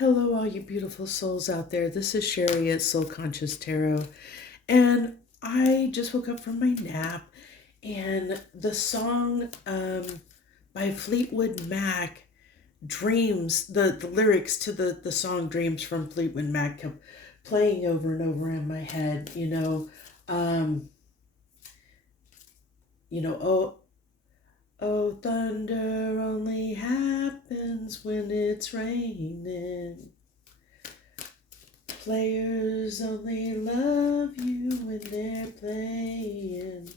Hello, all you beautiful souls out there. This is Sherry at Soul Conscious Tarot, and I just woke up from my nap, and the song by Fleetwood Mac, Dreams, the lyrics to the song Dreams from Fleetwood Mac kept playing over and over in my head. Um, oh, oh, thunder only happens when it's raining. Players only love you when they're playing.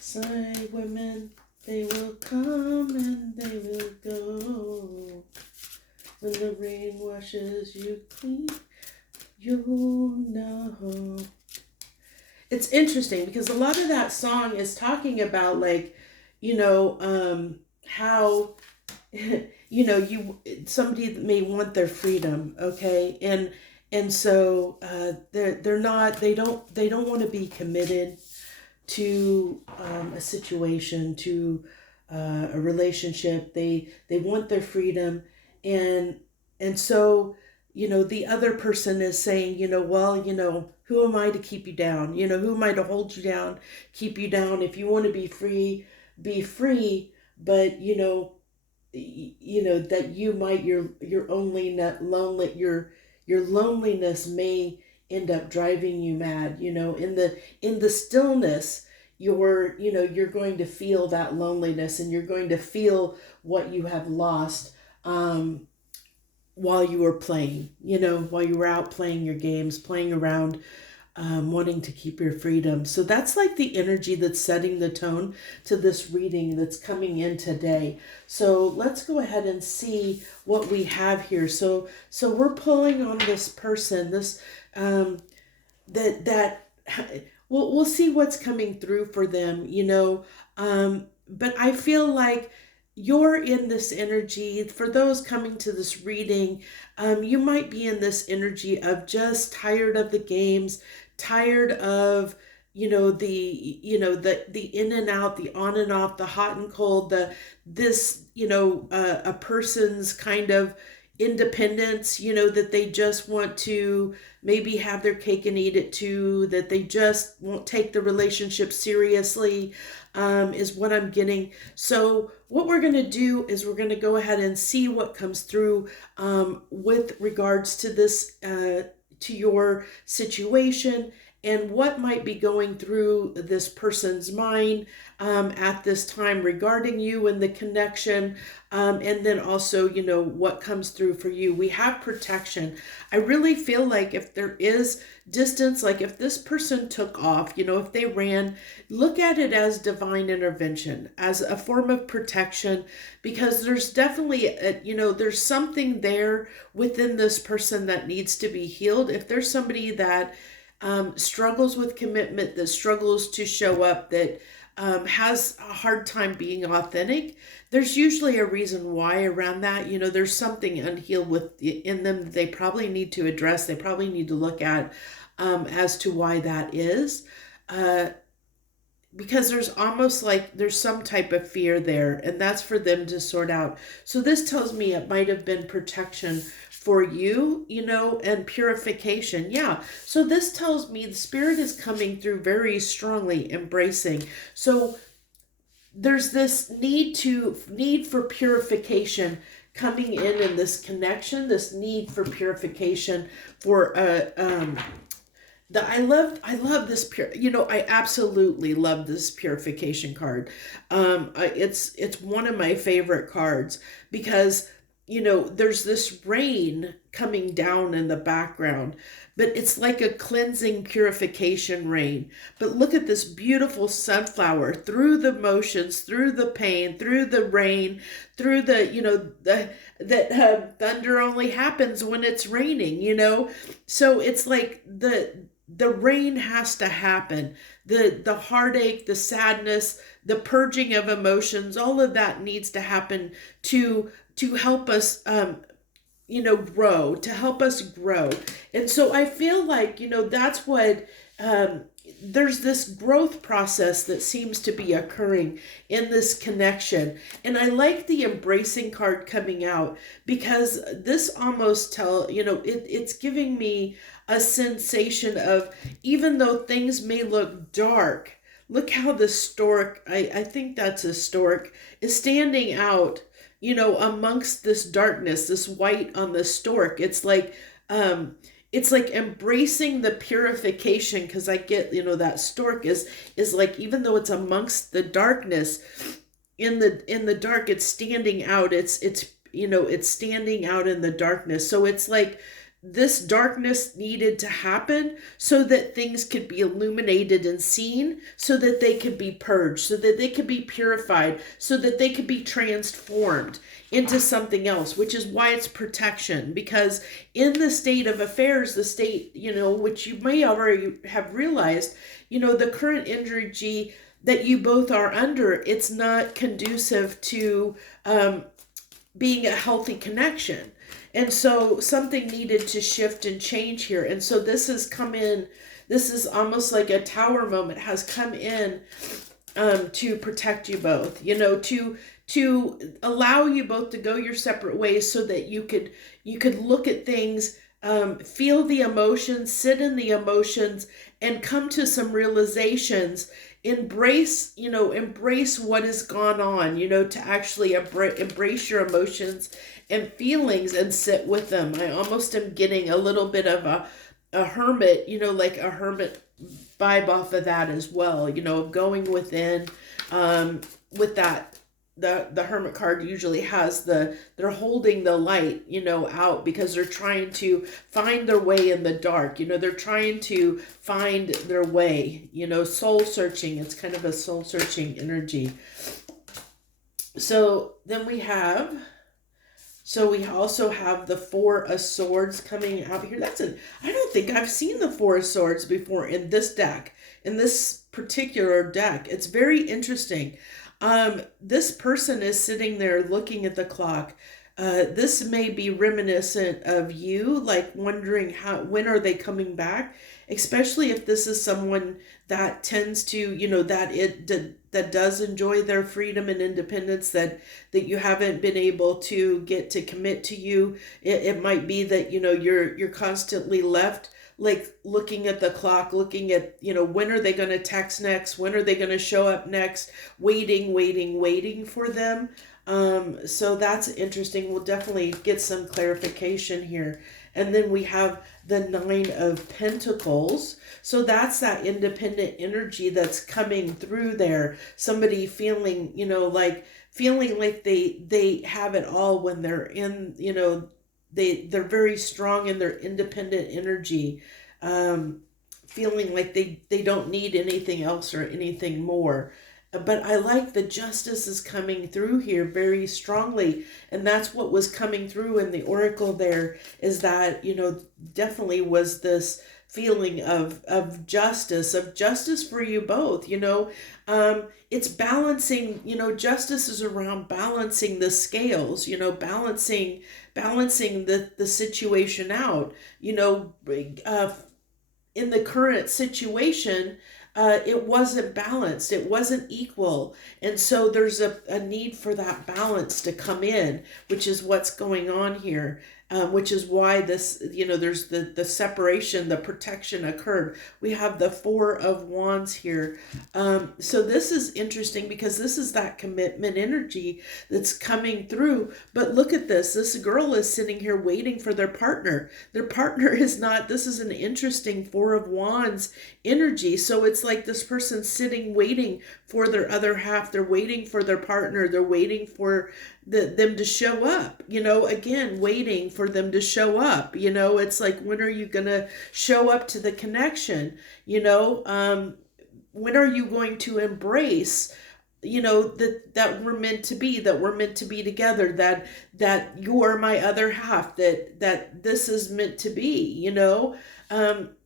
Side women, they will come and they will go. When the rain washes you clean, you'll know. It's interesting because a lot of that song is talking about how you somebody may want their freedom, okay, and so they're not they don't want to be committed to a situation, to a relationship. They want their freedom, and so the other person is saying, well, who am I to keep you down? Who am I to hold you down, keep you down? If you want to be free, but that you might your only not lonely your loneliness may end up driving you mad. In the stillness, you're going to feel that loneliness, and you're going to feel what you have lost, while you were playing, while you were out playing your games, playing around, wanting to keep your freedom. So that's like the energy that's setting the tone to this reading that's coming in today. So let's go ahead and see what we have here. So we're pulling on this person, this that we'll see what's coming through for them. But I feel like you're in this energy. For those coming to this reading, you might be in this energy of just tired of the games, tired of the in and out, the on and off, the hot and cold, a person's kind of independence, that they just want to maybe have their cake and eat it too, that they just won't take the relationship seriously, is what I'm getting. So what we're going to do is we're going to go ahead and see what comes through, with regards to this, to your situation, and what might be going through this person's mind, at this time regarding you and the connection, and then also, what comes through for you. We have protection. I really feel like if there is distance, like if this person took off, if they ran, look at it as divine intervention, as a form of protection, because there's definitely, there's something there within this person that needs to be healed. If there's somebody that struggles with commitment, that struggles to show up, that has a hard time being authentic, there's usually a reason why around that. There's something unhealed in them that they probably need to address. They probably need to look at, as to why that is. Because there's almost like there's some type of fear there, and that's for them to sort out. So this tells me it might have been protection for you, and purification. Yeah. So this tells me the spirit is coming through very strongly, embracing. So there's this need for purification coming in this connection, this need for purification for I love this pure, I absolutely love this purification card. It's one of my favorite cards because there's this rain coming down in the background, but it's like a cleansing purification rain. But look at this beautiful sunflower through the motions, through the pain, through the rain, through that thunder only happens when it's raining. So it's like the rain has to happen. The heartache, the sadness, the purging of emotions, all of that needs to happen to help us, grow, to help us grow. And so I feel like, that's what um, there's this growth process that seems to be occurring in this connection. And I like the embracing card coming out, because this almost it's giving me a sensation of, even though things may look dark, look how the stork, I think that's a stork, is standing out, amongst this darkness, this white on the stork. Um, it's like embracing the purification, because I get, that stork is like, even though it's amongst the darkness, in the dark, it's standing out. It's standing out in the darkness. So it's like this darkness needed to happen so that things could be illuminated and seen, so that they could be purged, so that they could be purified, so that they could be transformed into something else, which is why it's protection. Because in the state of affairs, the state, which you may already have realized, the current energy that you both are under, it's not conducive to being a healthy connection. And so something needed to shift and change here. And so this has come in, this is almost like a tower moment has come in, to protect you both, to allow you both to go your separate ways, so that you could look at things, feel the emotions, sit in the emotions, and come to some realizations. Embrace what has gone on, to actually embrace your emotions and feelings and sit with them. I almost am getting a little bit of a hermit, like a hermit vibe off of that as well, going within, with that. The hermit card usually has they're holding the light, out, because they're trying to find their way in the dark. They're trying to find their way, soul searching. It's kind of a soul searching energy. So then we also have the Four of Swords coming out here. I don't think I've seen the Four of Swords before in this deck, in this particular deck. It's very interesting. This person is sitting there looking at the clock. This may be reminiscent of you, like wondering when are they coming back, especially if this is someone that tends to, that does enjoy their freedom and independence, that you haven't been able to get to commit to you. It might be that, you're constantly left, like looking at the clock, looking at, when are they going to text next? When are they going to show up next? Waiting for them. So that's interesting. We'll definitely get some clarification here. And then we have the Nine of Pentacles. So that's that independent energy that's coming through there. Somebody feeling, feeling like they have it all when they're in, they're very strong in their independent energy, feeling like they don't need anything else or anything more. But I like the Justice is coming through here very strongly, and that's what was coming through in the oracle there, is that, definitely was this feeling of justice for you both. It's balancing, justice is around balancing the scales, balancing the situation out, in the current situation. It wasn't balanced. It wasn't equal. And so there's a need for that balance to come in, which is what's going on here. Which is why this, there's the separation, the protection occurred. We have the Four of Wands here. So this is interesting, because this is that commitment energy that's coming through. But look at this. This girl is sitting here waiting for their partner. Their partner is not, this is an interesting Four of Wands energy. So it's like this person sitting waiting for their other half. They're waiting for their partner. They're waiting for them to show up, again, waiting for them to show up. It's like, when are you going to show up to the connection? When are you going to embrace, that we're meant to be, together, that you are my other half, that this is meant to be,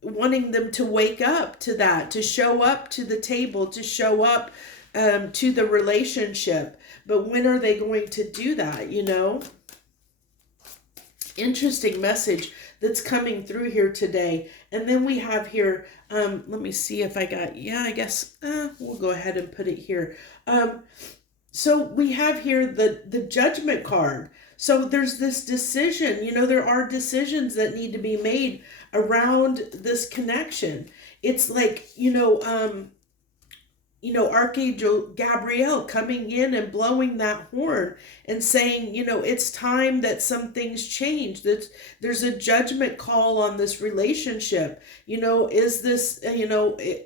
wanting them to wake up to that, to show up to the table, to show up to the relationship. But when are they going to do that, interesting message that's coming through here today. And then we have here, let me see if I got, yeah, I guess we'll go ahead and put it here. So we have here the judgment card. So there's this decision, there are decisions that need to be made around this connection. It's like, Archangel Gabriel coming in and blowing that horn and saying, it's time that some things change. That there's a judgment call on this relationship. Is this,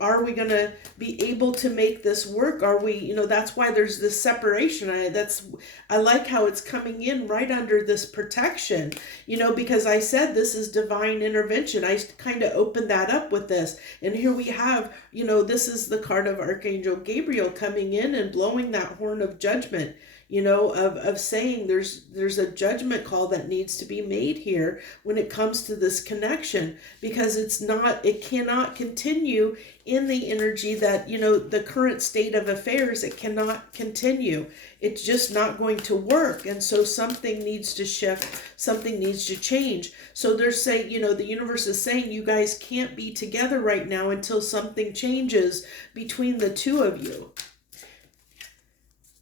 are we going to be able to make this work? Are we, that's why there's this separation. I like how it's coming in right under this protection, because I said this is divine intervention. I kind of opened that up with this. And here we have, this is the card of Archangel Gabriel coming in and blowing that horn of judgment, of saying there's a judgment call that needs to be made here when it comes to this connection, because it cannot continue in the energy that, the current state of affairs. It cannot continue. It's just not going to work. And so something needs to shift, something needs to change. So they're saying, the universe is saying you guys can't be together right now until something changes between the two of you.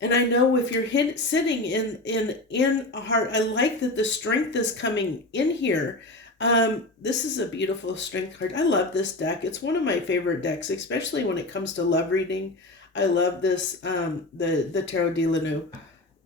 And I know if you're sitting in a heart, I like that the strength is coming in here. This is a beautiful strength card. I love this deck. It's one of my favorite decks, especially when it comes to love reading. I love this, the Tarot de Lenu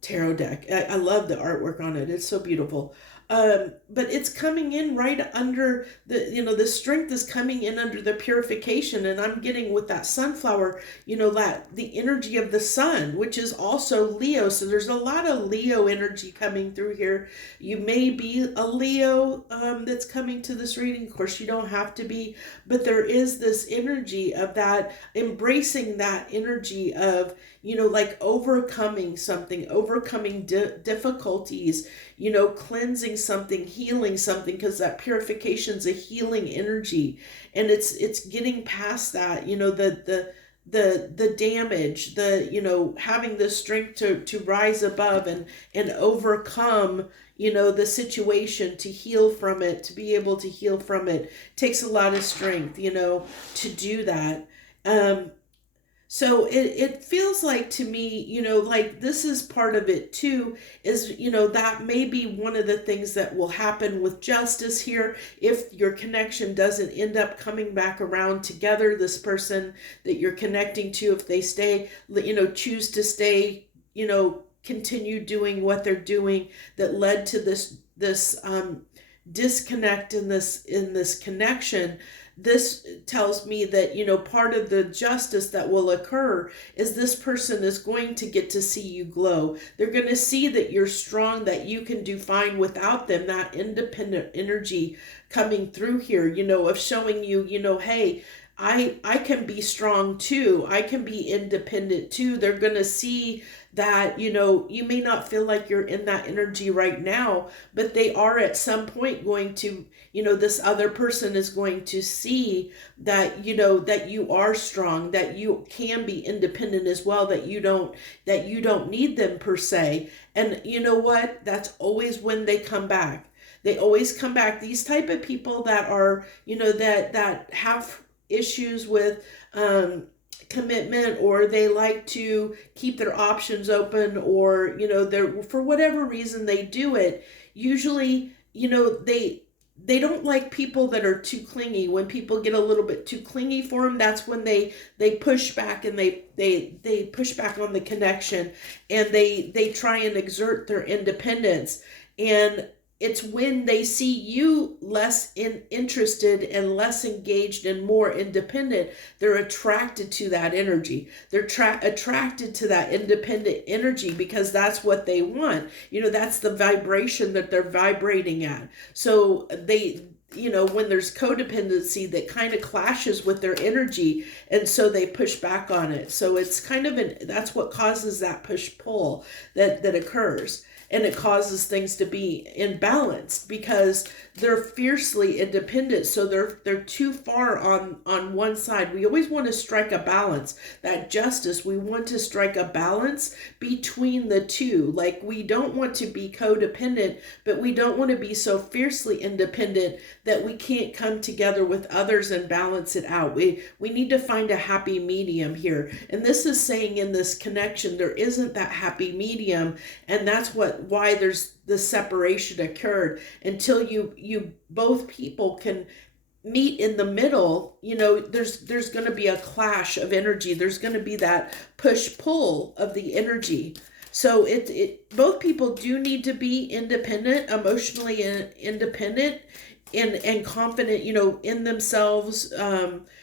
tarot deck. I love the artwork on it. It's so beautiful. But it's coming in right under the strength is coming in under the purification. And I'm getting with that sunflower, that the energy of the sun, which is also Leo. So there's a lot of Leo energy coming through here. You may be a Leo that's coming to this reading. Of course, you don't have to be, but there is this energy of that, embracing that energy of, like overcoming something, overcoming difficulties, cleansing something, healing something, because that purification is a healing energy, and it's getting past that, the damage, having the strength to rise above and overcome, the situation, to heal from it, to be able to heal from it takes a lot of strength, to do that. So it feels like to me, like this is part of it too, is, that may be one of the things that will happen with justice here. If your connection doesn't end up coming back around together, this person that you're connecting to, if they stay, choose to stay, continue doing what they're doing, that led to this disconnect in this connection. This tells me that, part of the justice that will occur is this person is going to get to see you glow. They're going to see that you're strong, that you can do fine without them, that independent energy coming through here, of showing you, hey, I can be strong too. I can be independent too. They're going to see that, you may not feel like you're in that energy right now, but they are at some point going to, this other person is going to see that, that you are strong, that you can be independent as well, that you don't need them per se. And you know what? That's always when they come back. They always come back. These type of people that are, that have issues with, commitment, or they like to keep their options open, or they're, for whatever reason they do it, usually they don't like people that are too clingy. When people get a little bit too clingy for them, that's when they push back, and they push back on the connection, and they try and exert their independence. And it's when they see you less interested and less engaged and more independent, they're attracted to that energy. They're attracted to that independent energy because that's what they want. That's the vibration that they're vibrating at. So they, when there's codependency, that kind of clashes with their energy, and so they push back on it. So it's kind of that's what causes that push-pull that occurs. and it causes things to be imbalanced because they're fiercely independent. So they're too far on one side. We always want to strike a balance, that justice. We want to strike a balance between the two. Like, we don't want to be codependent, but we don't want to be so fiercely independent that we can't come together with others and balance it out. We need to find a happy medium here. And this is saying in this connection there isn't that happy medium, and that's why there's the separation occurred until you both people can meet in the middle. There's going to be a clash of energy. There's going to be that push pull of the energy. So it both people do need to be independent, emotionally independent, and confident, in themselves,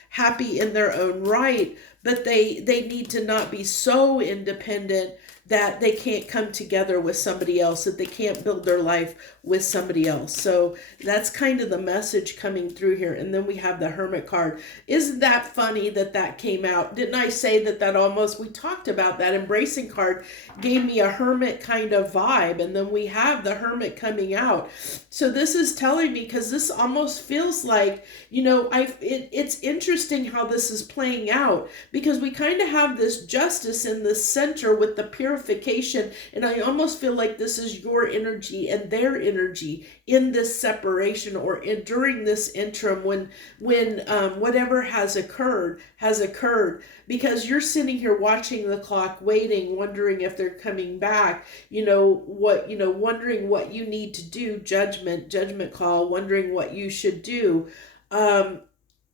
happy in their own right, but they need to not be so independent that they can't come together with somebody else, that they can't build their life with somebody else. So that's kind of the message coming through here. And then we have the Hermit card. Isn't that funny that came out? Didn't I say that almost, we talked about that Embracing card gave me a Hermit kind of vibe, and then we have the Hermit coming out. So this is telling me, because this almost feels like, it's interesting how this is playing out, because we kind of have this justice in the center with the purification, and I almost feel like this is your energy and their energy in this separation, or during this interim when whatever has occurred, because you're sitting here watching the clock, waiting, wondering if they're coming back, wondering what you need to do, judgment call, wondering what you should do.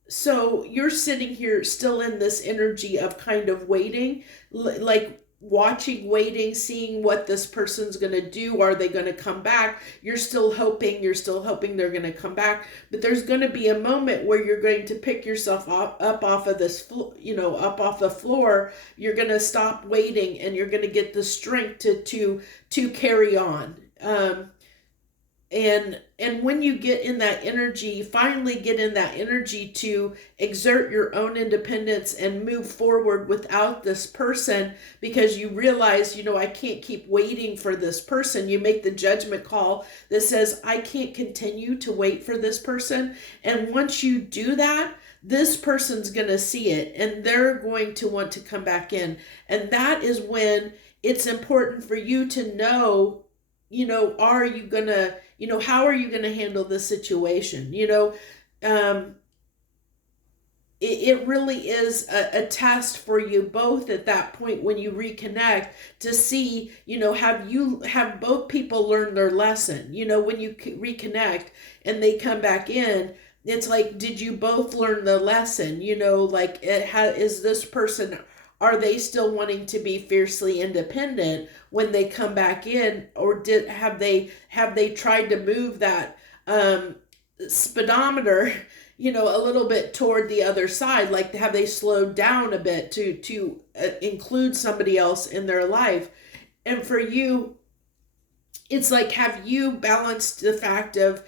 So you're sitting here still in this energy of kind of waiting, like watching, waiting, seeing what this person's going to do. Are they going to come back? You're still hoping they're going to come back, but there's going to be a moment where you're going to pick yourself up off of this, up off the floor. You're going to stop waiting, and you're going to get the strength to carry on. And when you get in that energy, finally get in that energy to exert your own independence and move forward without this person, because you realize, I can't keep waiting for this person. You make the judgment call that says, I can't continue to wait for this person. And once you do that, this person's going to see it, and they're going to want to come back in. And that is when it's important for you to know, are you going to, how are you going to handle this situation? It really is a test for you both at that point when you reconnect, to see, have both people learned their lesson. When you reconnect and they come back in, it's like, did you both learn the lesson? Is this person, are they still wanting to be fiercely independent when they come back in, or have they tried to move that speedometer, a little bit toward the other side? Like, have they slowed down a bit to include somebody else in their life? And for you, it's like, have you balanced the fact of,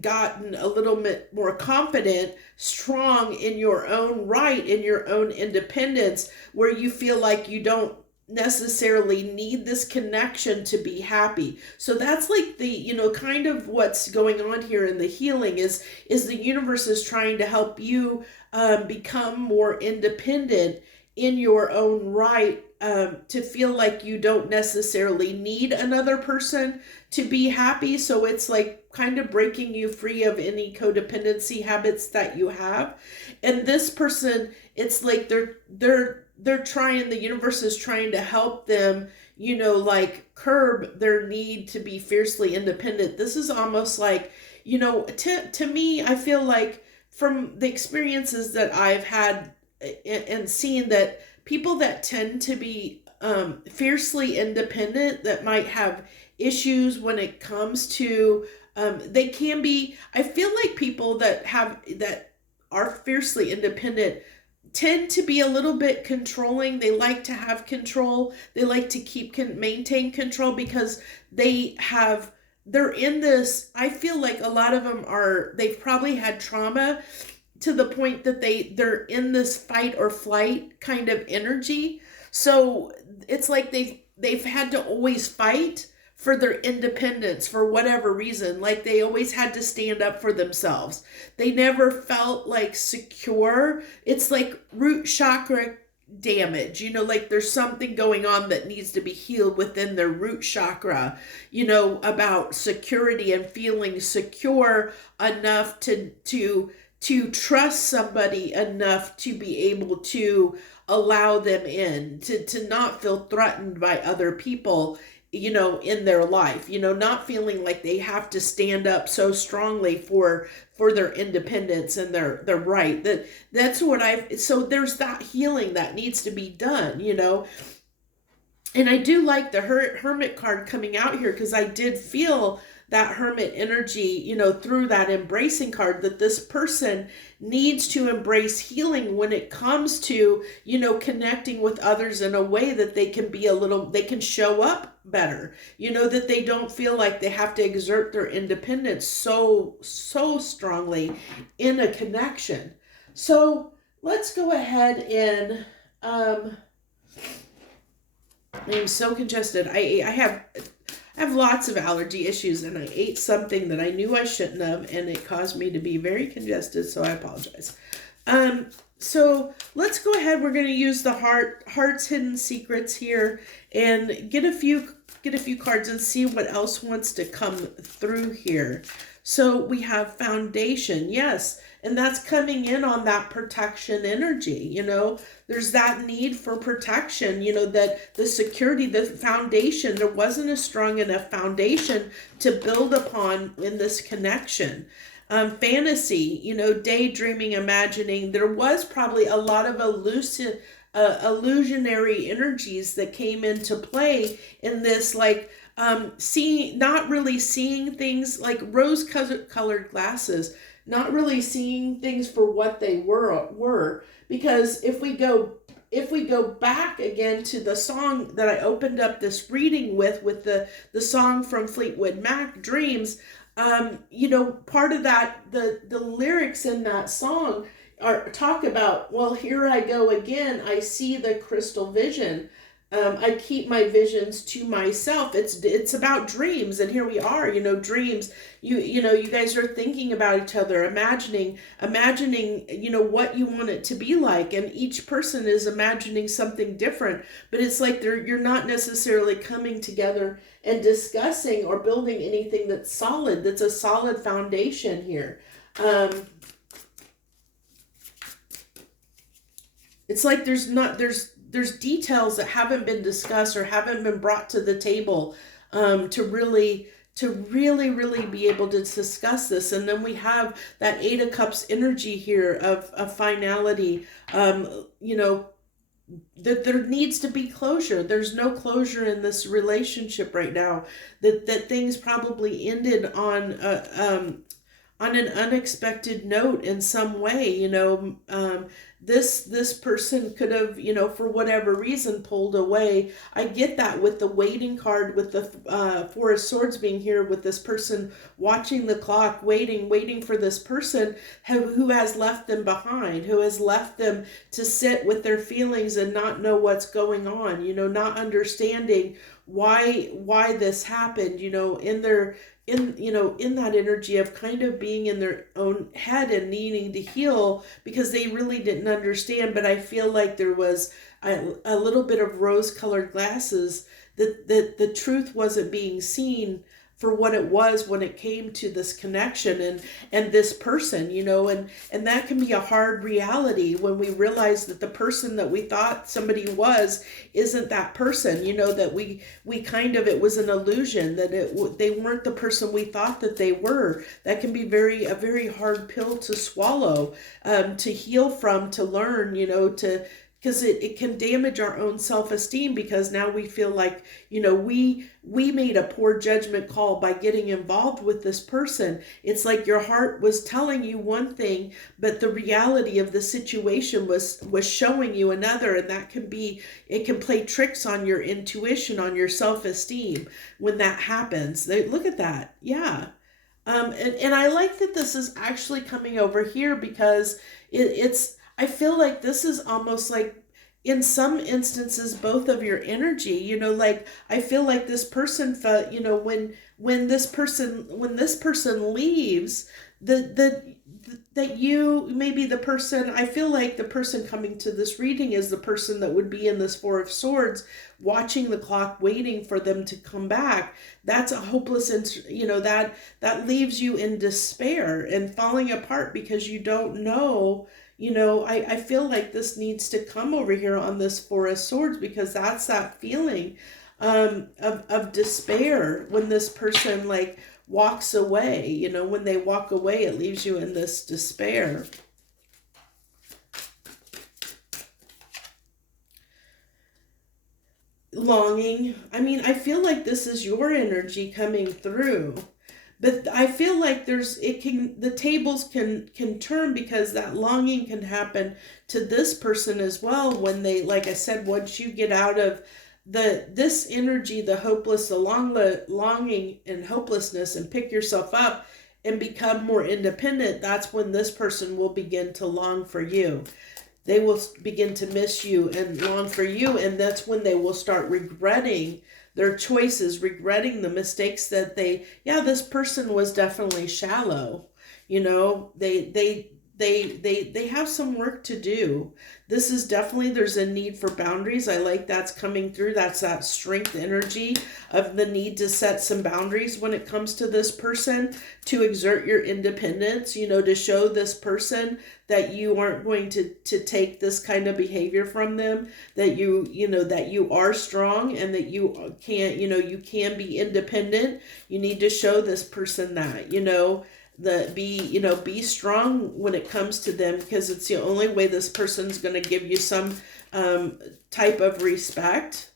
gotten a little bit more confident, strong in your own right, in your own independence, where you feel like you don't necessarily need this connection to be happy? So that's like the, kind of what's going on here in the healing is the universe is trying to help you become more independent in your own right, to feel like you don't necessarily need another person to be happy. So it's like kind of breaking you free of any codependency habits that you have. And this person, it's like they're trying, the universe is trying to help them, curb their need to be fiercely independent. This is almost like, to me, I feel like from the experiences that I've had and seen, that people that tend to be fiercely independent, that might have issues when it comes to, they can be, I feel like people that are fiercely independent tend to be a little bit controlling. They like to have control. They like to maintain control, because they're in this, I feel like a lot of them they've probably had trauma to the point that they're in this fight or flight kind of energy. So it's like they've had to always fight for their independence for whatever reason. Like they always had to stand up for themselves. They never felt like secure. It's like root chakra damage, like there's something going on that needs to be healed within their root chakra, about security and feeling secure enough to trust somebody enough to be able to allow them in, to not feel threatened by other people, in their life, not feeling like they have to stand up so strongly for their independence and their right. That's what so there's that healing that needs to be done, and I do like the hermit card coming out here, because I did feel that hermit energy, through that embracing card, that this person needs to embrace healing when it comes to, connecting with others in a way that they can show up better, that they don't feel like they have to exert their independence so strongly in a connection. So let's go ahead and, I'm so congested. I have lots of allergy issues, and I ate something that I knew I shouldn't have, and it caused me to be very congested, so I apologize. So let's go ahead. We're going to use the Heart's Hidden Secrets here and get a few cards and see what else wants to come through here. So we have Foundation, yes, and that's coming in on that protection energy. There's that need for protection, that the security, the foundation, there wasn't a strong enough foundation to build upon in this connection. Fantasy, daydreaming, imagining, there was probably a lot of illusionary energies that came into play in this, like not really seeing things, like rose-colored glasses, not really seeing things for what they were. Because if we go back again to the song that I opened up this reading with the song from Fleetwood Mac, Dreams, part of that, the lyrics in that song talk about, well, here I go again, I see the crystal vision. I keep my visions to myself. It's about dreams, and here we are, dreams. You guys are thinking about each other, imagining, what you want it to be like, and each person is imagining something different. But it's like you're not necessarily coming together and discussing or building anything that's solid. That's a solid foundation here. It's like there's details that haven't been discussed or haven't been brought to the table to really be able to discuss this. And then we have that Eight of Cups energy here of finality, that there needs to be closure. There's no closure in this relationship right now, that things probably ended on an unexpected note in some way. This person could have, for whatever reason, pulled away. I get that with the waiting card, with the Four of Swords being here, with this person watching the clock, waiting for this person who has left them behind, who has left them to sit with their feelings and not know what's going on, not understanding why this happened, in that energy of kind of being in their own head and needing to heal because they really didn't understand. But I feel like there was a little bit of rose-colored glasses, that the truth wasn't being seen for what it was when it came to this connection and this person, and that can be a hard reality when we realize that the person that we thought somebody was isn't that person, that we kind of, it was an illusion, that they weren't the person we thought that they were. That can be a very hard pill to swallow, to heal from, to learn, because it can damage our own self-esteem, because now we feel like, we made a poor judgment call by getting involved with this person. It's like your heart was telling you one thing, but the reality of the situation was showing you another, and it can play tricks on your intuition, on your self-esteem when that happens. Look at that. Yeah. And I like that this is actually coming over here, because it's I feel like this is almost like in some instances both of your energy, like I feel like this person felt, when this person leaves, the that you maybe the person, I feel like the person coming to this reading is the person that would be in this Four of Swords, watching the clock, waiting for them to come back. That's a hopeless, that leaves you in despair and falling apart because you don't know. I feel like this needs to come over here on this Four of Swords, because that's that feeling of despair when this person like walks away. When they walk away, it leaves you in this despair. Longing. I mean, I feel like this is your energy coming through. But I feel like the tables can turn, because that longing can happen to this person as well, when they, like I said, once you get out of this energy, the hopeless, the longing and hopelessness, and pick yourself up and become more independent, that's when this person will begin to long for you. They will begin to miss you and long for you, and that's when they will start regretting their choices, regretting the mistakes that this person was definitely shallow. They have some work to do. This is definitely, there's a need for boundaries. I like that's coming through. That's that strength energy of the need to set some boundaries when it comes to this person, to exert your independence, to show this person that you aren't going to take this kind of behavior from them, that that you are strong, and that you can be independent. You need to show this person that, be strong when it comes to them, because it's the only way this person's going to give you some type of respect.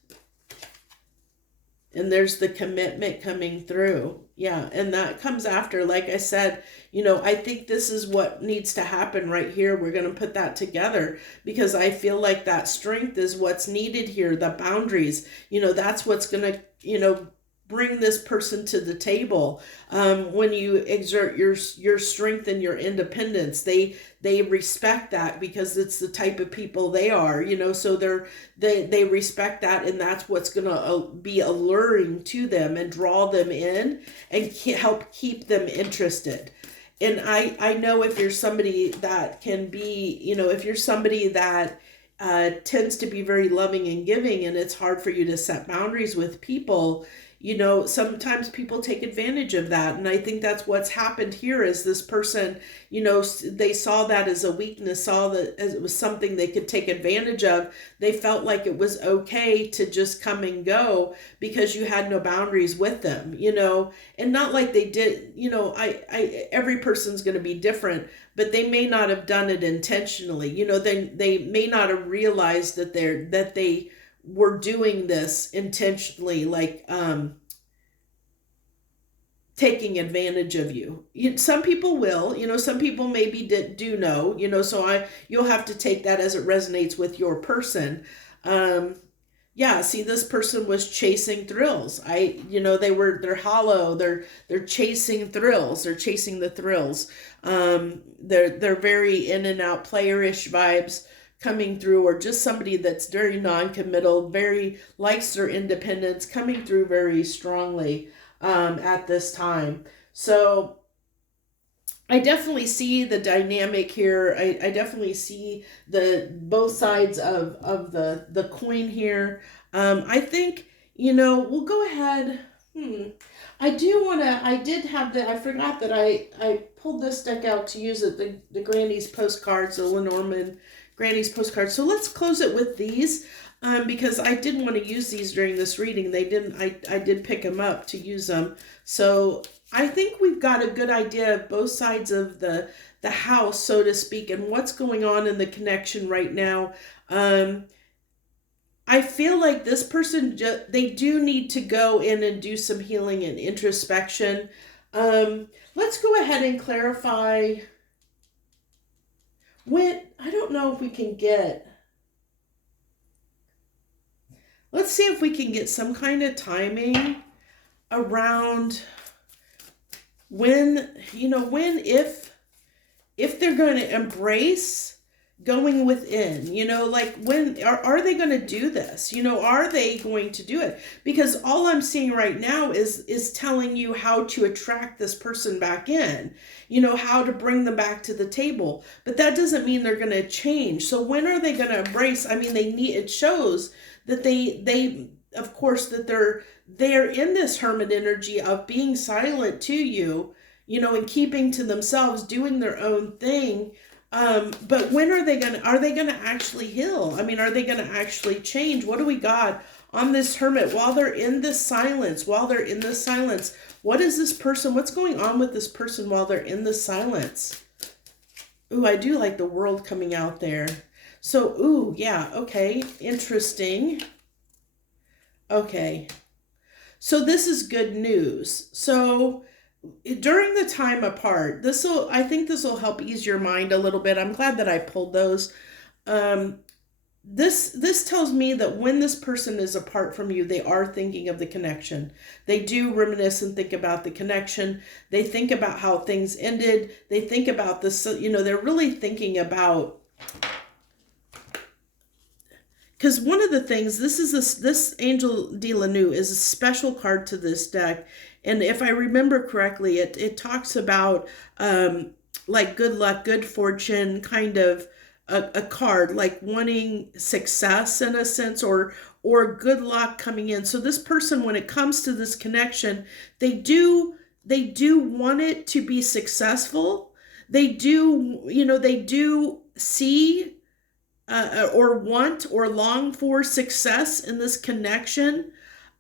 And there's the commitment coming through. Yeah, and that comes after, like I said, I think this is what needs to happen right here. We're going to put that together, because I feel like that strength is what's needed here. The boundaries, that's what's going to, bring this person to the table. When you exert your strength and your independence, they respect that, because it's the type of people they are. So they respect that, and that's what's gonna be alluring to them and draw them in and help keep them interested. And I know if you're somebody that can be, if you're somebody that tends to be very loving and giving, and it's hard for you to set boundaries with people, sometimes people take advantage of that. And I think that's what's happened here, is this person, they saw that as a weakness, saw that as it was something they could take advantage of. They felt like it was okay to just come and go because you had no boundaries with them, and not like they did, every person's going to be different, but they may not have done it intentionally. They may not have realized that they were doing this intentionally, like taking advantage of you. Some people will, some people maybe do know, so you'll have to take that as it resonates with your person. Yeah, see, this person was chasing thrills. They're hollow. They're chasing thrills. They're chasing the thrills. They're very in and out, playerish vibes coming through, or just somebody that's very non-committal, very likes their independence, coming through very strongly at this time. So I definitely see the dynamic here. I definitely see the both sides of the coin here. I think, we'll go ahead. I forgot that I pulled this deck out to use it, the Granny's postcards, the Lenormand Granny's postcards. So let's close it with these, because I did want to use these during this reading. I did pick them up to use them. So I think we've got a good idea of both sides of the house, so to speak, and what's going on in the connection right now. I feel like this person, they do need to go in and do some healing and introspection. Let's go ahead and clarify I don't know if we can get, let's see if we can get some kind of timing around if they're going to embrace going within, like when are they going to do this? Are they going to do it? Because all I'm seeing right now is telling you how to attract this person back in, how to bring them back to the table. But that doesn't mean they're going to change. So when are they going to embrace? I mean, it shows that they of course that they're in this hermit energy of being silent to you, and keeping to themselves, doing their own thing. But when are they gonna actually heal? I mean, are they gonna actually change? What do we got on this hermit while they're in this silence? What is this person? What's going on with this person while they're in the silence? Ooh, I do like the world coming out there. So, ooh, yeah, okay, interesting. Okay, so this is good news. So during the time apart, I think this will help ease your mind a little bit. I'm glad that I pulled those. Um, this tells me that when this person is apart from you, they are thinking of the connection. They do reminisce and think about the connection. They think about how things ended. They think about this, they're really thinking about, because one of the things, this Angel de la New is a special card to this deck. And if I remember correctly, it talks about like good luck, good fortune, kind of a card, like wanting success in a sense, or good luck coming in. So this person, when it comes to this connection, they do want it to be successful. They do see or want or long for success in this connection.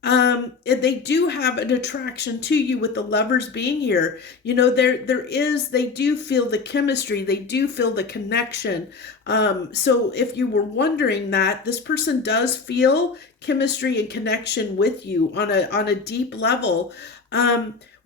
They do have an attraction to you with the lovers being here. They do feel the chemistry, they do feel the connection. So if you were wondering that, this person does feel chemistry and connection with you on a deep level.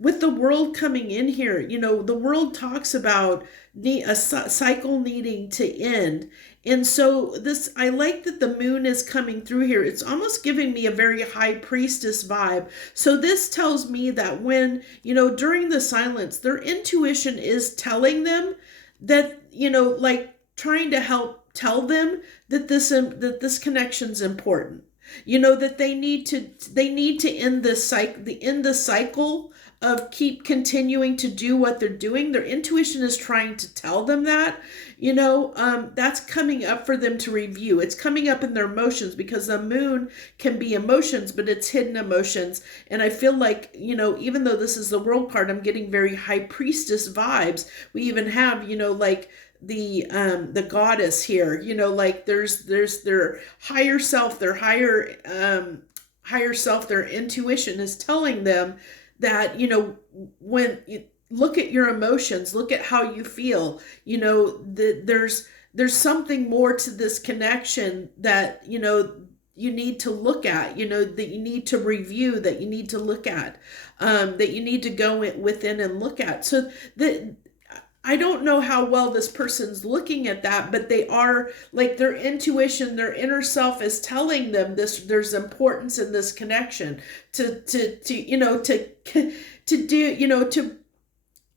With the world coming in here, the world talks about a cycle needing to end. And so I like that the moon is coming through here. It's almost giving me a very high priestess vibe. So this tells me that when, during the silence, their intuition is telling them that, like trying to help tell them that this connection's important. That they need to end the cycle of keep continuing to do what they're doing. Their intuition is trying to tell them that, that's coming up for them to review. It's coming up in their emotions, because the moon can be emotions, but it's hidden emotions. And I feel like, even though this is the world card, I'm getting very high priestess vibes. We even have, like the goddess here, like there's their higher self, their higher self, their intuition is telling them that, when you look at your emotions, look at how you feel, there's something more to this connection that, you need to look at, that you need to review, that you need to look at, that you need to go within and look at. So I don't know how well this person's looking at that, but they are, like, their intuition, their inner self is telling them there's importance in this connection to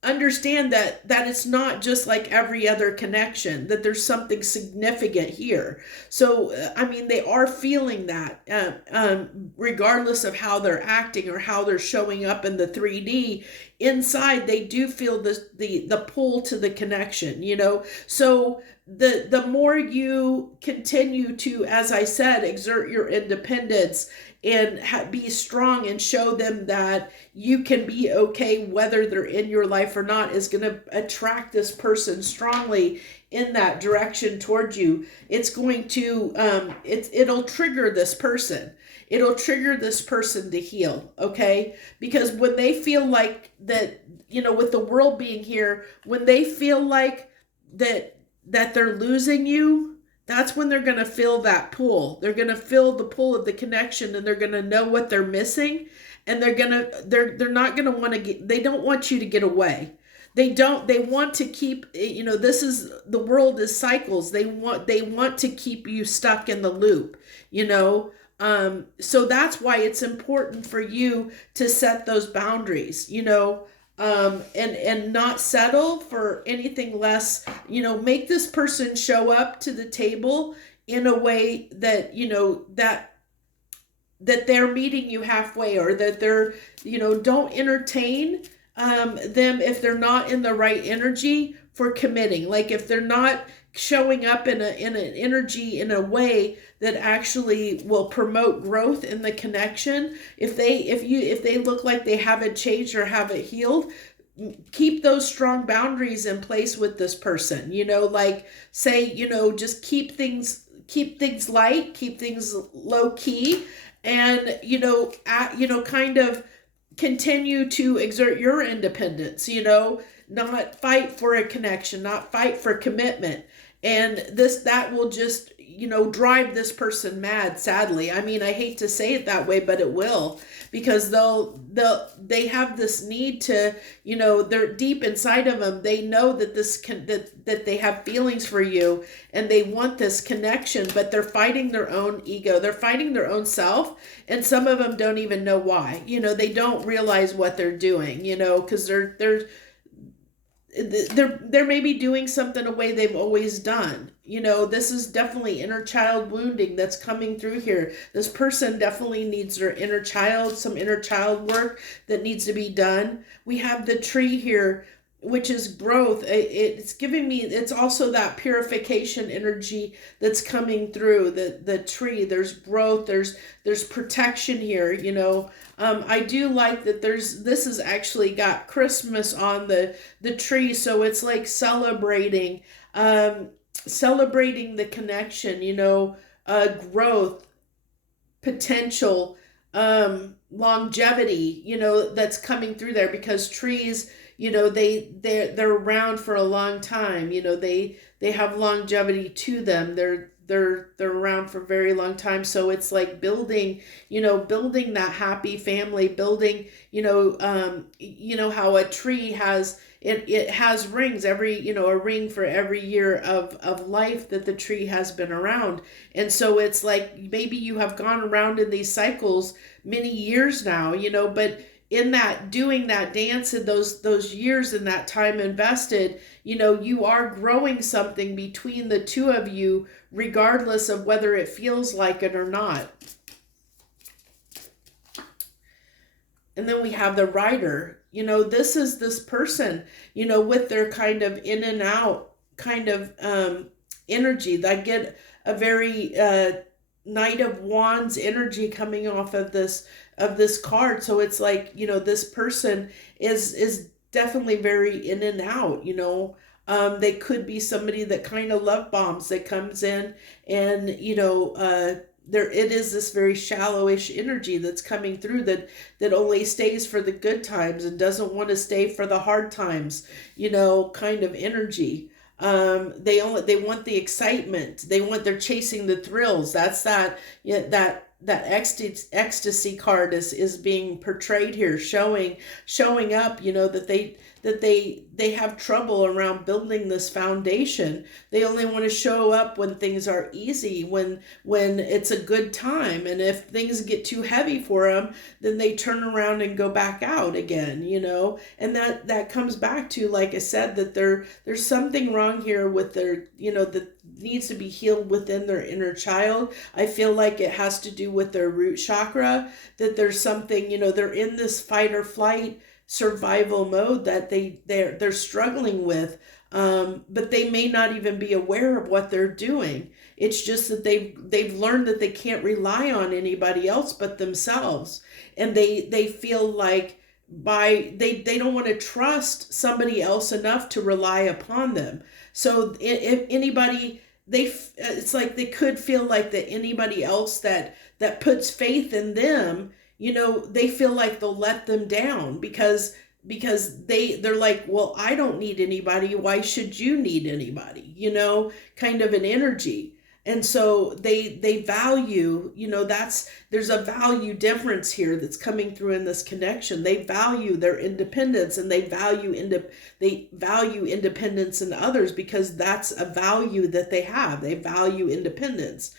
understand that it's not just like every other connection, that there's something significant here. So, I mean, they are feeling that, regardless of how they're acting or how they're showing up in the 3D, inside, they do feel the pull to the connection, So the more you continue to, as I said, exert your independence and be strong and show them that you can be okay whether they're in your life or not, is going to attract this person strongly in that direction towards you. It's going to, it'll trigger this person. It'll trigger this person to heal, okay? Because when they feel like that, with the world being here, when they feel like that they're losing you, that's when they're going to feel that pull. They're going to feel the pull of the connection, and they're going to know what they're missing, and they're not going to want to they don't want you to get away. They want to keep, the world is cycles. They want to keep you stuck in the loop, so that's why it's important for you to set those boundaries, and not settle for anything less. Make this person show up to the table in a way that that they're meeting you halfway, or that they're, don't entertain them if they're not in the right energy for committing. Like if they're not showing up in an energy in a way that actually will promote growth in the connection. If they look like they haven't changed or haven't healed, keep those strong boundaries in place with this person. Like say, just keep things light, keep things low key, and kind of continue to exert your independence. Not fight for a connection, not fight for commitment. And that will just drive this person mad, sadly. I mean, I hate to say it that way, but it will, because they have this need to, they're deep inside of them, they know that that they have feelings for you, and they want this connection, but they're fighting their own ego, they're fighting their own self, and some of them don't even know why. They don't realize what they're doing, because they're maybe doing something a way they've always done. This is definitely inner child wounding that's coming through here. This person definitely needs their inner child, some inner child work that needs to be done. We have the tree here, which is growth. It's giving me, it's also that purification energy that's coming through the tree. There's growth, there's protection here. I do like that this has actually got Christmas on the tree, so it's like celebrating the connection, growth, potential, longevity, that's coming through there, because trees, they're around for a long time. They have longevity to them. They're around for a very long time. So it's like building that happy family, building, how a tree has, it has rings, a ring for every year of life that the tree has been around. And so it's like, maybe you have gone around in these cycles many years now, but in that, doing that dance in those years and that time invested, you are growing something between the two of you, regardless of whether it feels like it or not. And then we have the rider. This is this person, with their kind of in and out kind of energy. I get a very Knight of Wands energy coming off of this card. So it's like, this person is definitely very in and out. They could be somebody that kind of love bombs, that comes in and it is this very shallowish energy that's coming through, that only stays for the good times and doesn't want to stay for the hard times, kind of energy. They want the excitement. They're chasing the thrills. That's that ecstasy card is being portrayed here, showing up, that they have trouble around building this foundation. They only want to show up when things are easy, when it's a good time. And if things get too heavy for them, then they turn around and go back out again, and that comes back to, like I said, that there's something wrong here with their, that needs to be healed within their inner child. I feel like it has to do with their root chakra, that there's something, they're in this fight or flight survival mode that they're struggling with, but they may not even be aware of what they're doing. It's just that they've learned that they can't rely on anybody else but themselves, and they feel like they don't want to trust somebody else enough to rely upon them. So if anybody, it's like they could feel like that anybody else that puts faith in them, they feel like they'll let them down, because they're like, well, I don't need anybody. Why should you need anybody? Kind of an energy. And so they value, there's a value difference here that's coming through in this connection. They value their independence, and they value independence in others, because that's a value that they have. They value independence.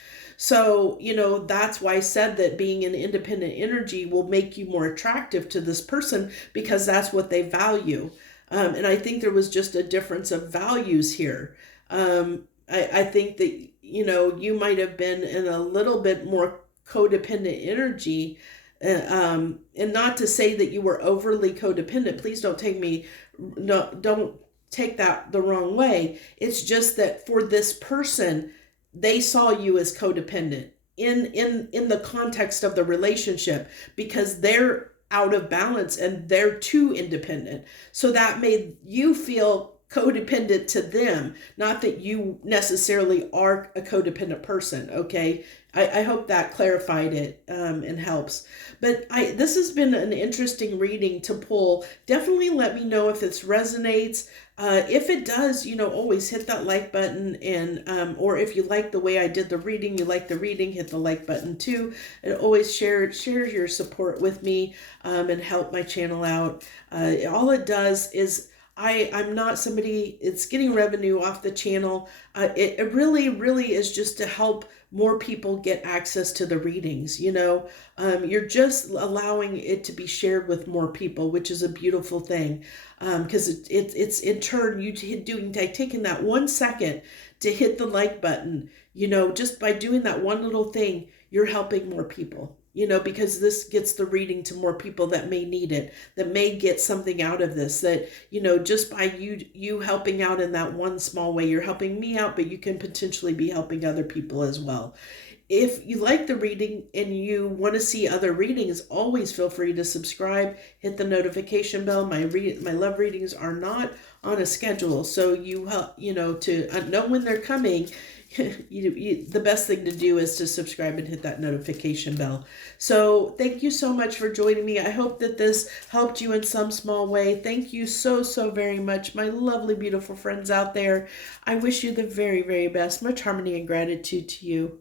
So, that's why I said that being an independent energy will make you more attractive to this person because that's what they value. And I think there was just a difference of values here. I think that, you might have been in a little bit more codependent energy. And not to say that you were overly codependent. Please don't take me, no, don't take that the wrong way. It's just that for this person, they saw you as codependent in the context of the relationship because they're out of balance and they're too independent. So that made you feel codependent to them, not that you necessarily are a codependent person. Okay, I hope that clarified it, and helps. But this has been an interesting reading to pull. Definitely let me know if this resonates. If it does, always hit that like button, and or if you like the way I did the reading, you like the reading, hit the like button too, and always share your support with me, and help my channel out. All it does is I'm not somebody, it's getting revenue off the channel. It really, really is just to help more people get access to the readings. You're just allowing it to be shared with more people, which is a beautiful thing. Because it's in turn you taking that 1 second to hit the like button. Just by doing that one little thing, you're helping more people. Because this gets the reading to more people that may need it, that may get something out of this, that, just by you helping out in that one small way, you're helping me out, but you can potentially be helping other people as well. If you like the reading and you want to see other readings, always feel free to subscribe, hit the notification bell. My love readings are not on a schedule, so to know when they're coming. The best thing to do is to subscribe and hit that notification bell. So thank you so much for joining me. I hope that this helped you in some small way. Thank you so, so very much, my lovely, beautiful friends out there. I wish you the very, very best. Much harmony and gratitude to you.